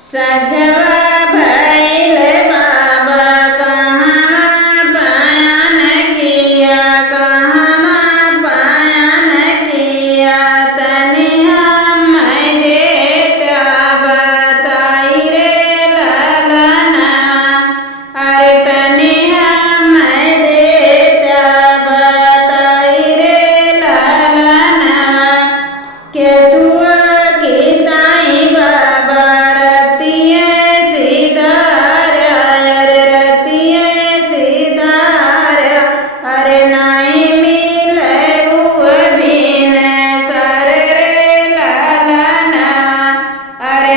सजवा भइल बाबा कहाँ बयान किया, कहाँ बयान किया। तनि हमें देता बताई रे ललनवा, अरे तनि हमें देता बताई रे ललनवा। के तुआ की ताई बाबा रतिये सिधारा, अरे रतिये सिधारा। अरे नाई मिले हुए बिन सर रे ललनवा, अरे